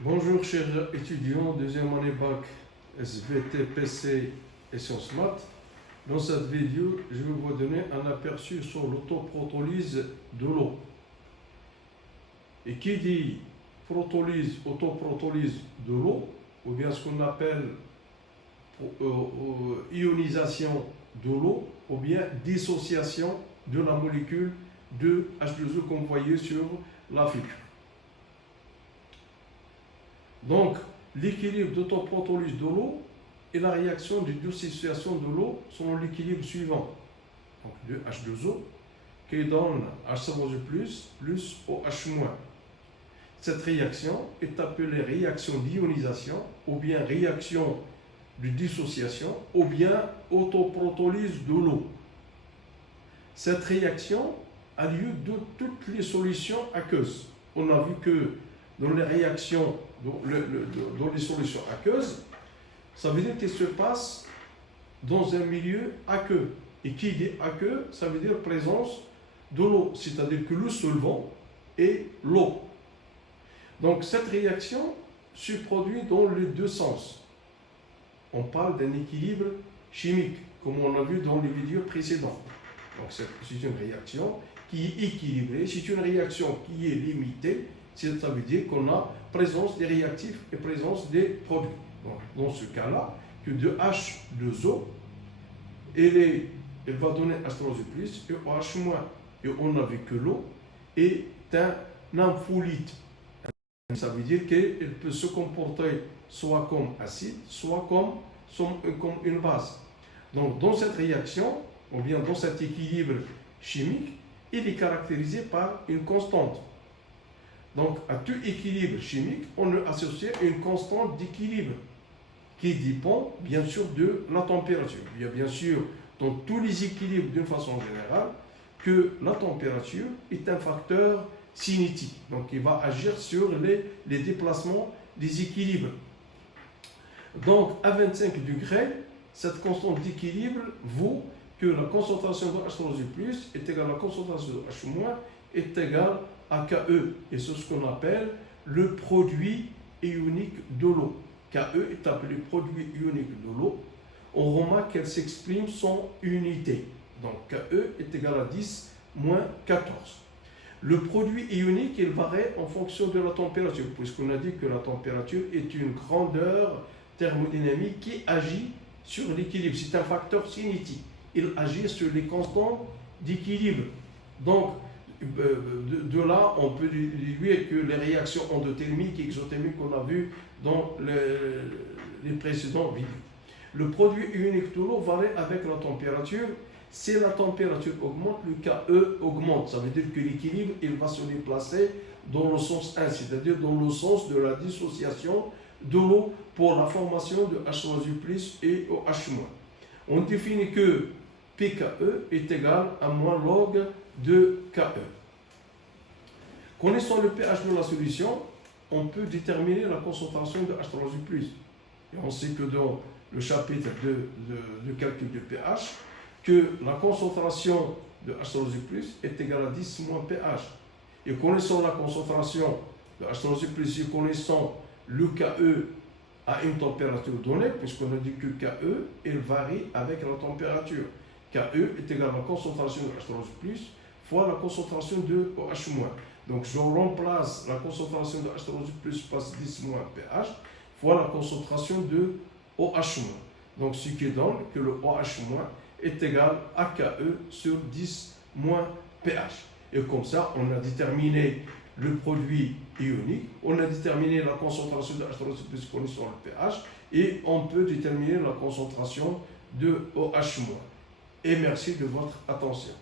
Bonjour chers étudiants, deuxième année bac SVT, PC et Sciences Maths. Dans cette vidéo, je vais vous donner un aperçu sur l'autoprotolyse de l'eau. Et qui dit autoprotolyse de l'eau, ou bien ce qu'on appelle ionisation de l'eau, ou bien dissociation de la molécule de H2O comme vous voyez sur la figure. Donc, l'équilibre d'autoprotolyse de l'eau et la réaction de dissociation de l'eau sont l'équilibre suivant. Donc, de H2O qui donne H plus OH-. Cette réaction est appelée réaction d'ionisation ou bien réaction de dissociation ou bien autoprotolyse de l'eau. Cette réaction a lieu de toutes les solutions aqueuses. On a vu que dans les réactions, dans les solutions aqueuses, ça veut dire qu'elles se passent dans un milieu aqueux. Et qui dit aqueux, ça veut dire présence de l'eau, c'est-à-dire que le solvant est l'eau. Donc cette réaction se produit dans les deux sens. On parle d'un équilibre chimique, comme on a vu dans les vidéos précédentes. Donc c'est une réaction qui est équilibrée, c'est une réaction qui est limitée, ça veut dire qu'on a présence des réactifs et présence des produits. Donc, dans ce cas-là, que de H2O, elle va donner H3O+, et OH-. Et on a vu que l'eau est un ampholyte. Ça veut dire qu'elle peut se comporter soit comme acide, soit comme une base. Donc, dans cette réaction, ou bien dans cet équilibre chimique, il est caractérisé par une constante. Donc, à tout équilibre chimique, on est associé à une constante d'équilibre qui dépend bien sûr de la température. Il y a bien sûr dans tous les équilibres d'une façon générale que la température est un facteur cinétique. Donc, il va agir sur les déplacements des équilibres. Donc, à 25 degrés, cette constante d'équilibre vaut que la concentration de H3O+ est égale à la concentration de H- est égale à KE. Et c'est ce qu'on appelle le produit ionique de l'eau. KE est appelé produit ionique de l'eau. On remarque qu'elle s'exprime sans unité. Donc KE est égal à 10 moins 14. Le produit ionique, il varie en fonction de la température, puisqu'on a dit que la température est une grandeur thermodynamique qui agit sur l'équilibre. C'est un facteur cinétique. Il agit sur les constantes d'équilibre. Donc, de là, on peut déduire que les réactions endothermiques et exothermiques qu'on a vues dans les précédents vidéos. Le produit ionique de l'eau varie avec la température. Si la température augmente, le KE augmente. Ça veut dire que l'équilibre, il va se déplacer dans le sens 1, c'est-à-dire dans le sens de la dissociation de l'eau pour la formation de H3O+ et OH-. On définit que pKe est égal à moins log de KE. Connaissant le pH de la solution, on peut déterminer la concentration de H3O+. Et on sait que dans le chapitre de calcul du pH, que la concentration de H3O+ est égale à 10 moins pH. Et connaissant la concentration de H3O+, et connaissant le KE à une température donnée, puisqu'on a dit que KE, il varie avec la température. KE est égal à la concentration de H3O+, fois la concentration de OH-. Donc, je remplace la concentration de H3O+ par 10 moins pH, fois la concentration de OH-. Donc, ce qui donne que le OH- est égal à KE sur 10 moins pH. Et comme ça, on a déterminé le produit ionique, on a déterminé la concentration de H3O+ connaissant le pH, et on peut déterminer la concentration de OH-. Et merci de votre attention.